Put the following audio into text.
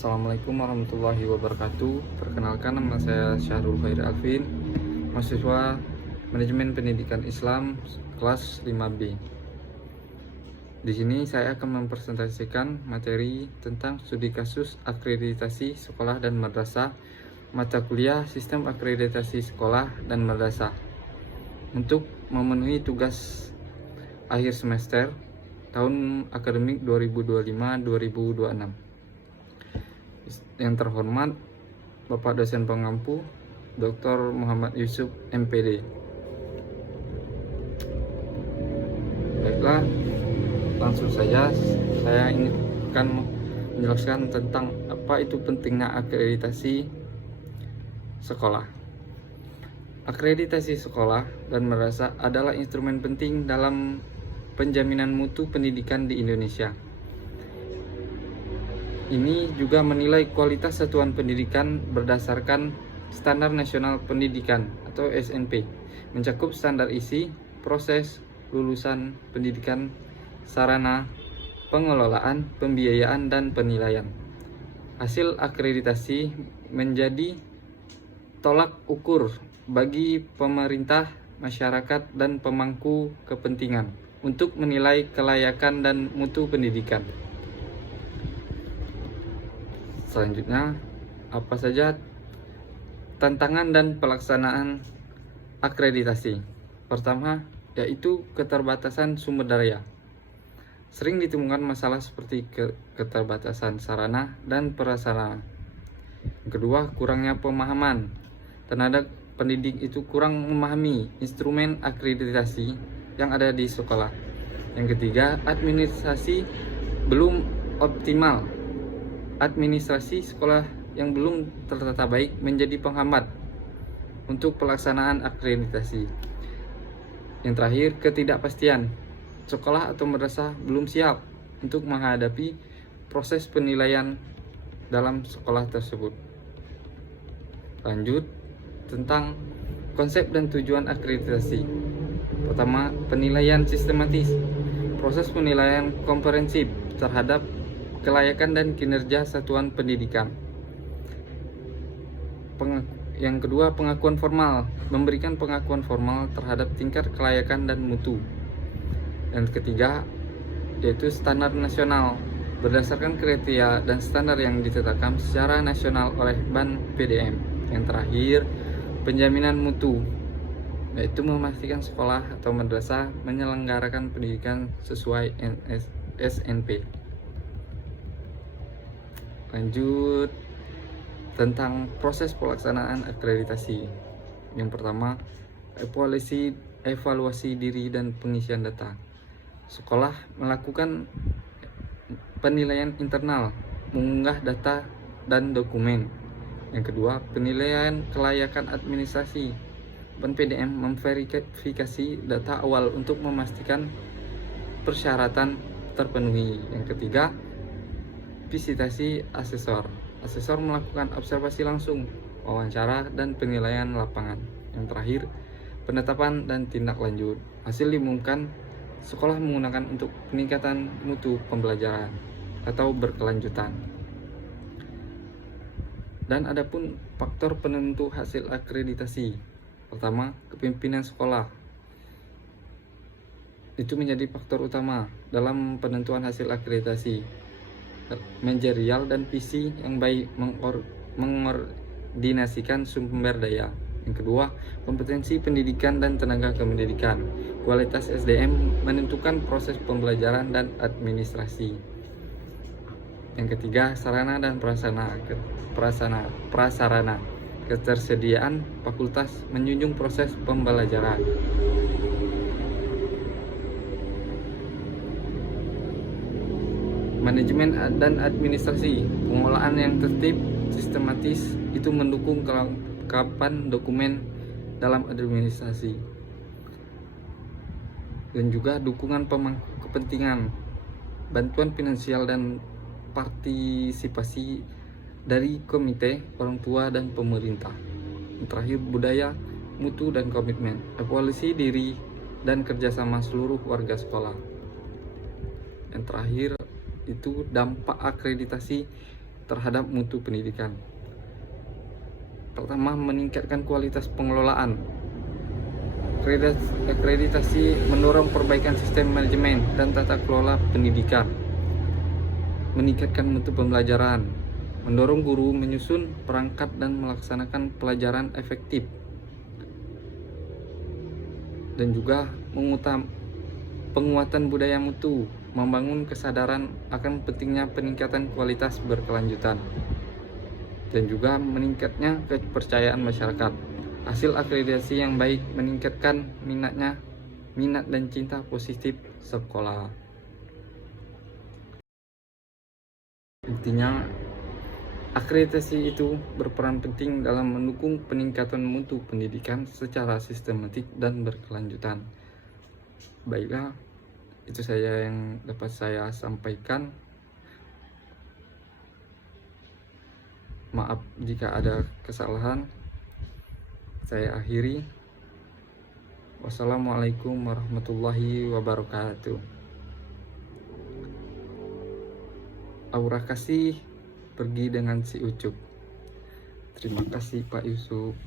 Assalamualaikum warahmatullahi wabarakatuh. Perkenalkan, nama saya Syahrul Khair Alvin, mahasiswa Manajemen Pendidikan Islam kelas 5B. Di sini saya akan mempresentasikan materi tentang studi kasus akreditasi sekolah dan madrasah, mata kuliah sistem akreditasi sekolah dan madrasah untuk memenuhi tugas akhir semester tahun akademik 2025-2026. Yang terhormat Bapak dosen pengampu Dr. Muhammad Yusuf MPD. Baiklah, langsung saja saya ingin akan menjelaskan tentang apa itu pentingnya akreditasi sekolah. Akreditasi sekolah dan madrasah adalah instrumen penting dalam penjaminan mutu pendidikan di Indonesia. Ini juga menilai kualitas satuan pendidikan berdasarkan Standar Nasional Pendidikan atau SNP, mencakup standar isi, proses, lulusan pendidikan, sarana, pengelolaan, pembiayaan, dan penilaian. Hasil akreditasi menjadi tolak ukur bagi pemerintah, masyarakat, dan pemangku kepentingan untuk menilai kelayakan dan mutu pendidikan. Selanjutnya, apa saja tantangan dan pelaksanaan akreditasi? Pertama, yaitu keterbatasan sumber daya. Sering ditemukan masalah seperti keterbatasan sarana dan prasarana. Yang kedua, kurangnya pemahaman. Tenaga pendidik itu kurang memahami instrumen akreditasi yang ada di sekolah. Yang ketiga, administrasi belum optimal. Administrasi sekolah yang belum tertata baik menjadi penghambat untuk pelaksanaan akreditasi. Yang terakhir, ketidakpastian. Sekolah atau madrasah belum siap untuk menghadapi proses penilaian dalam sekolah tersebut. Lanjut tentang konsep dan tujuan akreditasi. Pertama, penilaian sistematis. Proses penilaian komprehensif terhadap kelayakan dan kinerja satuan pendidikan. Yang kedua, pengakuan formal, memberikan pengakuan formal terhadap tingkat kelayakan dan mutu. Yang ketiga, yaitu standar nasional, berdasarkan kriteria dan standar yang ditetapkan secara nasional oleh BAN PDM. Yang terakhir, penjaminan mutu, yaitu memastikan sekolah atau madrasah menyelenggarakan pendidikan sesuai SNP. Lanjut tentang proses pelaksanaan akreditasi. Yang pertama, evaluasi diri dan pengisian data. Sekolah melakukan penilaian internal, mengunggah data dan dokumen. Yang kedua, penilaian kelayakan administrasi. BAN PDM memverifikasi data awal untuk memastikan persyaratan terpenuhi. Yang ketiga, visitasi asesor. Asesor melakukan observasi langsung, wawancara, dan penilaian lapangan. Yang terakhir, penetapan dan tindak lanjut. Hasil diumumkan sekolah menggunakan untuk peningkatan mutu pembelajaran atau berkelanjutan. Dan adapun faktor penentu hasil akreditasi. Pertama, kepemimpinan sekolah. Itu menjadi faktor utama dalam penentuan hasil akreditasi. Manajerial dan visi yang baik, mengordinasikan sumber daya. Yang kedua, kompetensi pendidikan dan tenaga kependidikan. Kualitas SDM menentukan proses pembelajaran dan administrasi. Yang ketiga, sarana dan prasarana. Ketersediaan fakultas menjunjung proses pembelajaran. Manajemen dan administrasi, pengolahan yang tertib, sistematis, itu mendukung kelengkapan dokumen dalam administrasi. Dan juga dukungan pemangku kepentingan, bantuan finansial dan partisipasi dari komite, orang tua, dan pemerintah. Yang terakhir, budaya, mutu, dan komitmen, evaluasi diri, dan kerjasama seluruh warga sekolah. Yang terakhir, itu dampak akreditasi terhadap mutu pendidikan. Pertama, meningkatkan kualitas pengelolaan. Akreditasi mendorong perbaikan sistem manajemen dan tata kelola pendidikan. Meningkatkan mutu pembelajaran, mendorong guru menyusun perangkat dan melaksanakan pelajaran efektif. Dan juga penguatan budaya mutu, membangun kesadaran akan pentingnya peningkatan kualitas berkelanjutan. Dan juga meningkatnya kepercayaan masyarakat. Hasil akreditasi yang baik meningkatkan minat dan cinta positif sekolah. Intinya, akreditasi itu berperan penting dalam mendukung peningkatan mutu pendidikan secara sistematik dan berkelanjutan. Baiklah, itu saja yang dapat saya sampaikan. Maaf jika ada kesalahan. Saya akhiri. Wassalamualaikum warahmatullahi wabarakatuh. Aura kasih pergi dengan si Ucup. Terima kasih Pak Yusuf.